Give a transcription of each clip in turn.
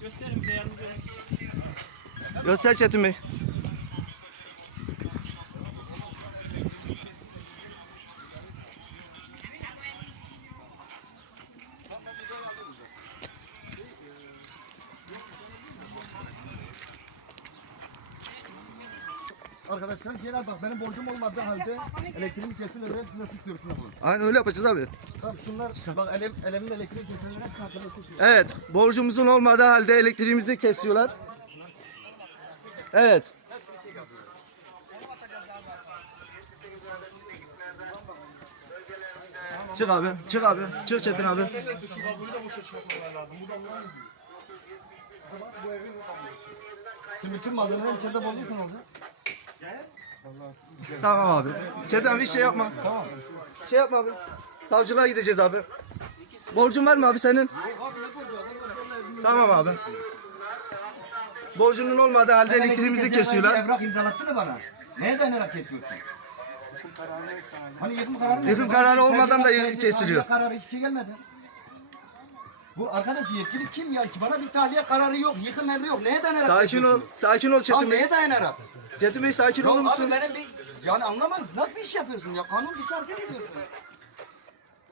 Gösterin bize yardımcı olun. Göster Çetin Bey. Arkadaşlar şeyler bak benim borcum olmadığı halde elektriğimi kesilirler hepsinde suç duyurusunda bulun. Aynen öyle yapacağız abi. Tamam şunlar bak elimin elektriği kesilirler hepsinde hakkında suç duyurusu. Evet, borcumuzun olmadığı halde elektriğimizi kesiyorlar. Evet. Çık abi, çık abi, çık Çetin abi. Şu kabloyu da boşa çıkartmalar lazım. Bu da ondan mı diyor? O zaman bu evin o kablosu. Şimdi bütün malzemeleri içeride bozduysan olacak. Tamam abi. Çetin abi şey yapma. Tamam. Şey yapma abi. Savcılığa gideceğiz abi. Borcun var mı abi senin? Yok abi ne borcu? Adamlar zorla evini. Tamam abi. Borcunun olmadığı halde elektriğimizi kesiyorlar. Evrak imzalattı da bana. Neye dayanarak kesiyorsun? Hani yıkım kararı ne? Yıkım kararı olmadan da Tahliye kesiliyor. kararı hiçbir şey gelmedi. Bu arkadaş yetkili kim ya? Bana bir tahliye kararı yok, yıkım emri yok. Neye dayanarak Sakin ol, kesiyorsun? sakin ol Abi Çetin Bey. neye dayanarak? Çetin Bey sakin olur Yok musun? abi benim bir yani anlamadım. Nasıl bir iş yapıyorsun ya? Kanun dışı hareket ediyorsun.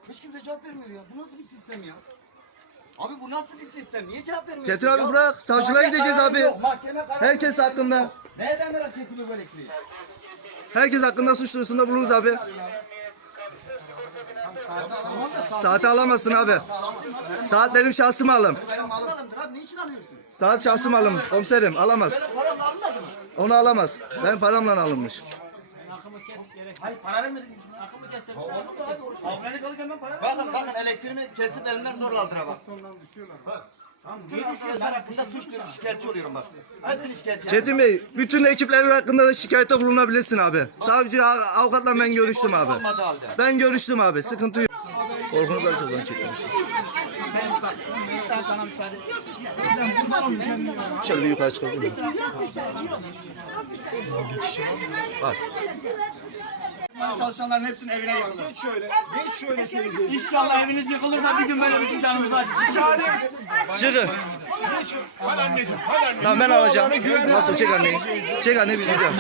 Hiç kimse cevap vermiyor ya. Bu nasıl bir sistem ya? Abi bu nasıl bir sistem? Niye cevap vermiyorsun? Çetin abi ya? bırak, savcılığa Tahliye gideceğiz kararı abi. yok, mahkeme kararı Herkes yok. hakkında. Neye dayanarak kesiliyor bu elektriği? Herkes hakkında suç duyurusunda bulunuruz abi. Tamam da Saati alamazsın abi. Saat benim şahsım alım. benim malımdır abi. Niçin alıyorsun? Saat şahsım alım. Komiserim alamaz. Benim paramla alınmadı mı? Onu alamaz. Benim paramla alınmış. Akımı kes gerek. Hayır para vermedin mi? Akımı kes. Abone kalırken ben para bakın elektriğimi kesip elimden zorla aldıra bak. Bak. Tamam, ben hakkında suç duyurusu şikayetçi oluyorum bak. Hepsini şikayetçi. Çetin Bey, bütün ekiplerin hakkında da şikayette bulunabilirsin abi. Savcı, avukatla ben görüştüm abi. Olmadı halde. Ben görüştüm abi. Sıkıntı yok. Korkunuz arkadan çekilmiş. Bir saat bana müsaade. Şöyle bir yukarı çıkalım. Bak. Çalışanların hepsinin evine yıkılır. Geç şöyle. Geç şöyle teyze. İnşallah eviniz yıkılır da bir gün böyle bizim canımızı acır. Müsaade edin. Çıkın. Hadi anneciğim, hadi anneciğim. Tamam ben alacağım. Nasıl? Çek anneyi. Çek anneyi biz gideceğiz.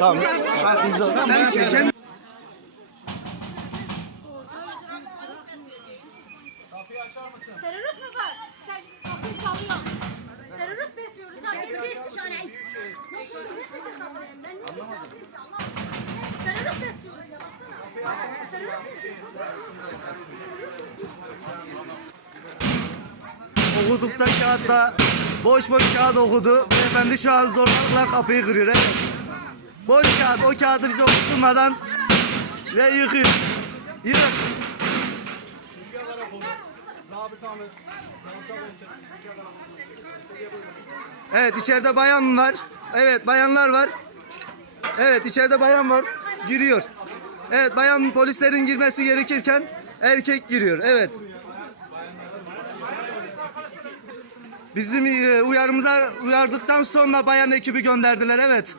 Tamam. Ben çekeceğim. Terörist mi var? Sen kapıyı çalıyorsun. Terörist besliyoruz ha. Gel geç dışarı. Yok ne sıkıntı var? Ben ne anlamadım. Terörist besliyoruz ya baksana. Terörist Okudukta kağıtta boş boş kağıt okudu. Beyefendi şu an zorlukla kapıyı kırıyor. Evet. Boş kağıt. O kağıdı bize okutmadan ve yıkıyor. Yık. Evet içeride bayan var. Evet bayanlar var. Evet içeride bayan var. Giriyor. Evet bayan polislerin girmesi gerekirken erkek giriyor. Evet. Bizim uyardıktan sonra bayan ekibi gönderdiler. Evet.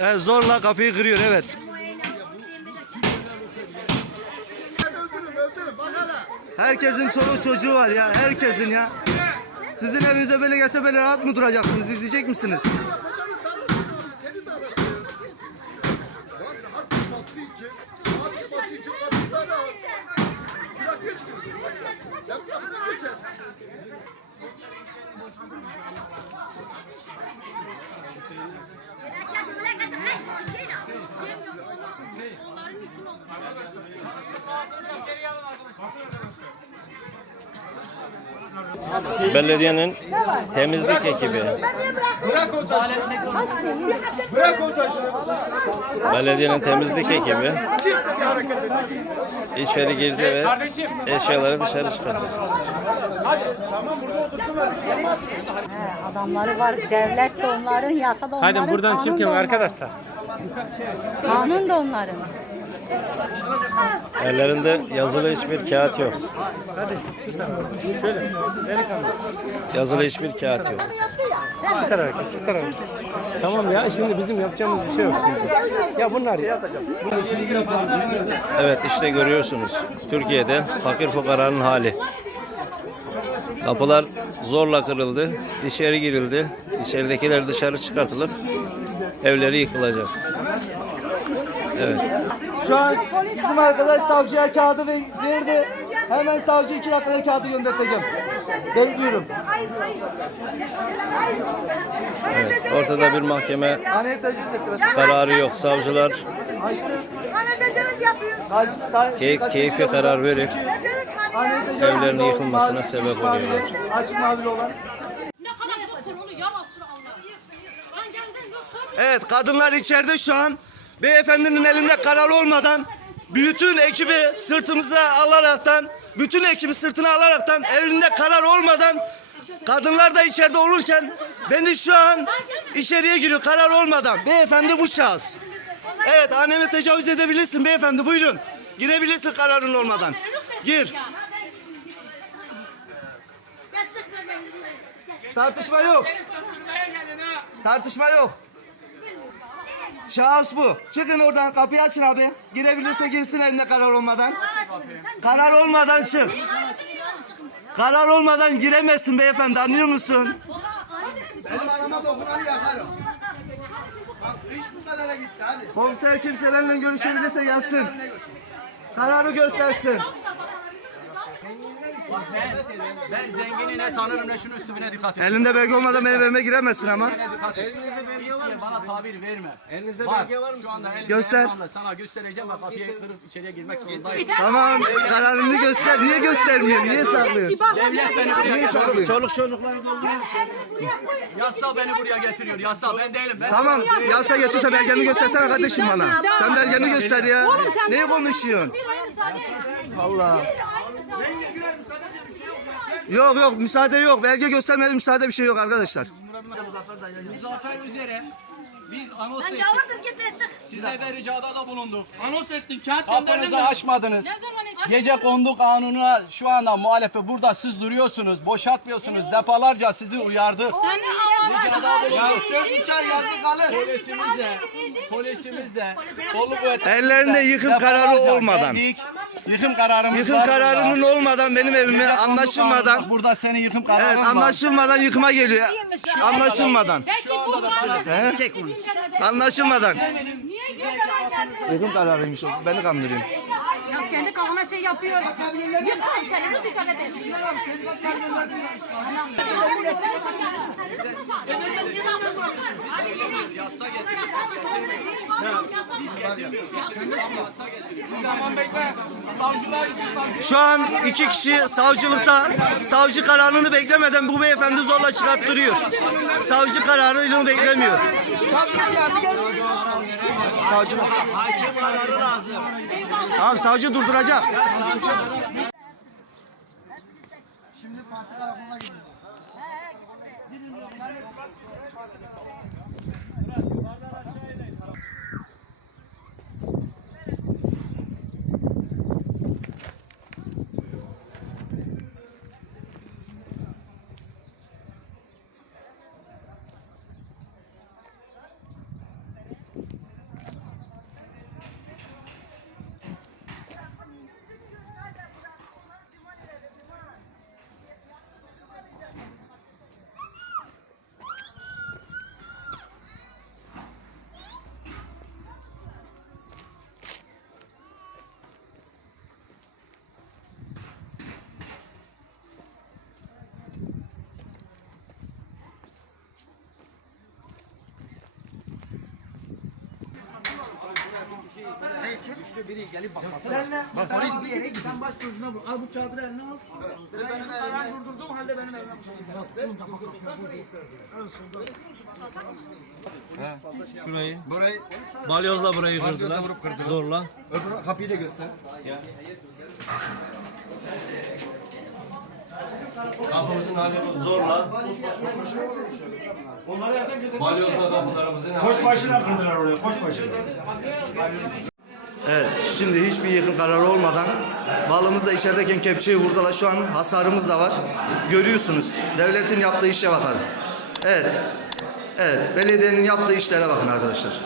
Evet zorla kapıyı kırıyor. Evet. Herkesin çoluğu çocuğu var ya. Herkesin ya. Sizin evinize böyle gelse böyle rahat mı duracaksınız? İzleyecek misiniz? Belediyenin temizlik ekibi. Belediyenin temizlik ekibi içeri girdi ve eşyaları dışarı çıkardı. Adamları var, devlet de onların, yasa da onların. Hadi buradan çirkin arkadaşlar. Kanun da onların. Ellerinde yazılı hiçbir kağıt yok. Yazılı hiçbir kağıt yok. Tamam ya şimdi bizim yapacağımız bir şey yok şimdi. Ya bunlar Evet işte görüyorsunuz Türkiye'de fakir fukaranın hali. Kapılar zorla kırıldı, içeri girildi. İçeridekiler dışarı çıkartılıp evleri yıkılacak. Evet. Şu an bizim arkadaş savcıya kağıdı verdi. Hemen savcı 2 dakikaya kağıdı göndereceğim. Bekliyorum. Evet, ortada bir mahkeme Hani tecrübe etti. kararı yok. Savcılar keyfi karar verip evlerinin yıkılmasına sebep oluyorlar. Açık mavili olan. Ne kadar çok kurulu yalan Allah. Ben geldim yok. Evet, kadınlar içeride şu an. Beyefendinin elinde karar olmadan bütün ekibi sırtına alaraktan elinde karar olmadan kadınlar da içeride olurken beni şu an içeriye giriyor karar olmadan. Beyefendi bu şahıs. Evet, anneme tecavüz edebilirsin beyefendi, buyurun. Girebilirsin kararın olmadan. Gir. Tartışma yok. Tartışma yok. Şahıs bu. Çıkın oradan, kapıyı açın abi. Girebilirse girsin elinde karar olmadan. Karar olmadan çık. Karar olmadan giremezsin beyefendi, anlıyor musun? Benim anama dokunanı yakarım. Bak iş bu kadara gitti hadi. Komiser kimse benimle görüşebilirse gelsin. Kararı göstersin. Ben zenginine tanırım ne şunun üstüne dikkat et. Elinde belge olmadan benim evime giremezsin ama. Elinizde belge var mı? Bana tabir verme. Elinizde belge var mı? Şu anda elimde Göster. var. Sana göstereceğim ve kapıyı kırıp içeriye girmek zorundayım. Tamam, kararını göster. Niye göstermiyor? Niye saklıyor? Devlet beni buraya Niye saklıyor? çoluk çocukları dolduruyor. Yasal beni buraya getiriyor. Yasal ben değilim. Ben Tamam, yasa getirse belgeni göstersene kardeşim bana. Sen belgeni göster ya. Neyi konuşuyorsun? Allah. Yok yok, müsaade yok. Belge göstermedi, müsaade bir şey yok arkadaşlar. Muzaffer üzere biz anons Ben ettik. yavrudur git çık. Size de ricada da bulunduk. Anons ettin, kağıt gönderdin Kapınızı mi? açmadınız. Ne zaman ettin? Gece kondu kanununa şu anda muhalefet burada siz duruyorsunuz, boşaltmıyorsunuz. Defalarca sizi uyardık. Ricada bulunduk. Söz uçar yazı kalır. Polisimiz de, kolu kuvvetli. Ellerinde yıkım kararı olmadan. Yıkım kararımız Yıkım var kararının burada. olmadan benim evime Gece kondu anlaşılmadan. kanunu, burada senin yıkım kararın Evet, var. anlaşılmadan yıkıma geliyor. Anlaşılmadan. Şu anda da He? Anlaşılmadan. Niye geldin? Yıkım kararıymış o. Beni kandırıyor. Ya kendi kafana şey yapıyor. Yıkıl terörist işaret et. Şu an 2 kişi savcılıkta, savcı kararını beklemeden bu beyefendi zorla çıkarttırıyor. Savcı kararını beklemiyor. Savcı. Hakim kararı lazım. Tamam, savcı durduracak. Şurayı. Burayı Balyozla burayı balyozla vurup kırdılar. Zorla. Öbür kapıyı da göster. Kapımızın hali zorla. Balyozla kapılarımızın hali. koş başına kırdılar oraya koş başına. Evet, şimdi hiçbir yıkım kararı olmadan malımız da içerideyken kepçeyi vurdular. Şu an hasarımız da var. Görüyorsunuz. Devletin yaptığı işe bakın. Evet. Evet, belediyenin yaptığı işlere bakın arkadaşlar.